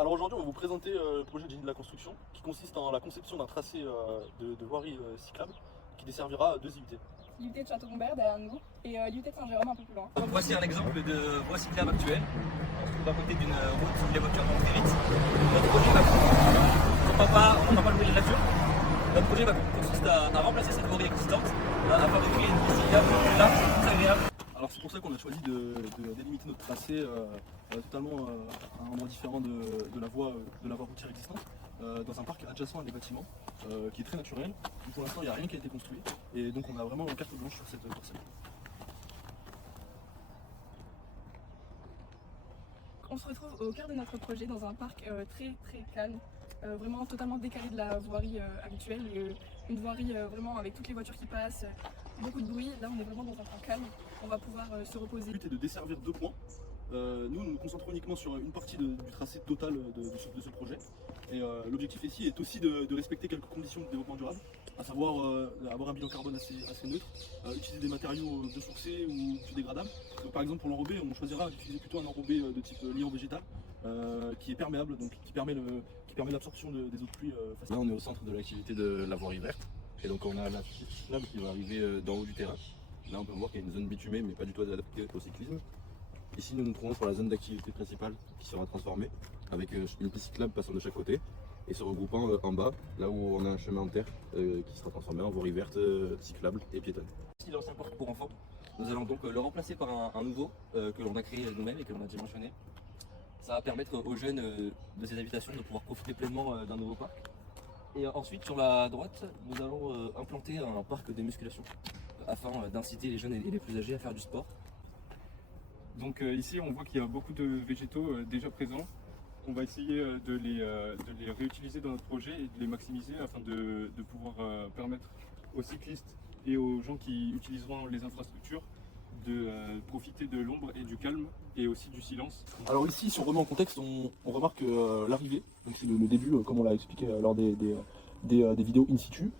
Alors aujourd'hui, on va vous présenter le projet de génie de la construction qui consiste en la conception d'un tracé de voirie cyclable qui desservira deux IUT. L'IUT de Château-Gombert derrière nous et l'IUT de Saint-Jérôme un peu plus loin. Donc voici un exemple de voie cyclable actuelle. On se trouve à côté d'une route où les voitures vont très vite. Notre projet on n'entend pas le bruit de la voiture. Notre projet consiste à remplacer cette voirie existante afin de créer une piste cyclable plus large et plus agréable. Alors c'est pour ça qu'on a choisi de délimiter notre tracé totalement à un endroit différent de la voie routière existante, dans un parc adjacent à des bâtiments qui est très naturel. Pour l'instant, il n'y a rien qui a été construit et donc on a vraiment carte blanche sur cette parcelle. On se retrouve au cœur de notre projet dans un parc très calme, vraiment totalement décalé de la voirie habituelle, une voirie vraiment avec toutes les voitures qui passent, beaucoup de bruit. Là on est vraiment dans un temps calme, on va pouvoir se reposer. Le but est de desservir deux points. Nous nous concentrons uniquement sur une partie du tracé total de ce projet. Et l'objectif ici est aussi de respecter quelques conditions de développement durable, à savoir avoir un bilan carbone assez neutre, utiliser des matériaux biosourcés ou biodégradables. Donc, par exemple pour l'enrobé, on choisira d'utiliser plutôt un enrobé de type liant végétal qui est perméable, donc qui permet l'absorption des eaux de pluie facilement. Là on est au centre de l'activité de la voirie verte et donc on a la piste cyclable qui va arriver d'en haut du terrain. Là on peut voir qu'il y a une zone bitumée mais pas du tout adaptée au cyclisme. Ici nous nous trouvons sur la zone d'activité principale qui sera transformée avec une piste cyclable passant de chaque côté et se regroupant en bas, là où on a un chemin en terre qui sera transformé en voirie verte, cyclable et piétonne. Ici l'ancien parc pour enfants, nous allons donc le remplacer par un nouveau que l'on a créé nous-mêmes et que l'on a déjà mentionné. Ça va permettre aux jeunes de ces habitations de pouvoir profiter pleinement d'un nouveau parc. Et ensuite sur la droite, nous allons implanter un parc de musculation afin d'inciter les jeunes et les plus âgés à faire du sport. Donc ici on voit qu'il y a beaucoup de végétaux déjà présents. On va essayer de les réutiliser dans notre projet et de les maximiser afin de pouvoir permettre aux cyclistes et aux gens qui utiliseront les infrastructures de profiter de l'ombre et du calme et aussi du silence. Alors ici, si on remet en contexte, on remarque l'arrivée, donc c'est le début, comme on l'a expliqué lors des vidéos in situ.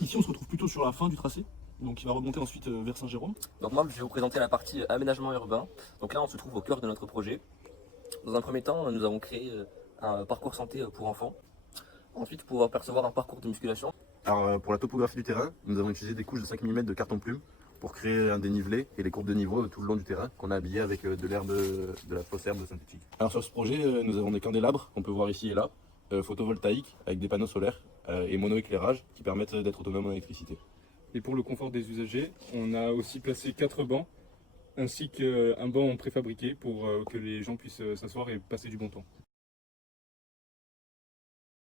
Ici, on se retrouve plutôt sur la fin du tracé, donc il va remonter ensuite vers Saint-Jérôme. Donc moi je vais vous présenter la partie aménagement urbain. Donc là on se trouve au cœur de notre projet. Dans un premier temps, nous avons créé un parcours santé pour enfants. Ensuite, pour apercevoir un parcours de musculation. Alors pour la topographie du terrain, nous avons utilisé des couches de 5 mm de carton plume pour créer un dénivelé et les courbes de niveau tout le long du terrain qu'on a habillé avec de l'herbe, de la fausse herbe synthétique. Alors sur ce projet, nous avons des candélabres qu'on peut voir ici et là, photovoltaïques avec des panneaux solaires et mono-éclairage qui permettent d'être autonomes en électricité. Et pour le confort des usagers, on a aussi placé 4 bancs ainsi qu'un banc préfabriqué pour que les gens puissent s'asseoir et passer du bon temps.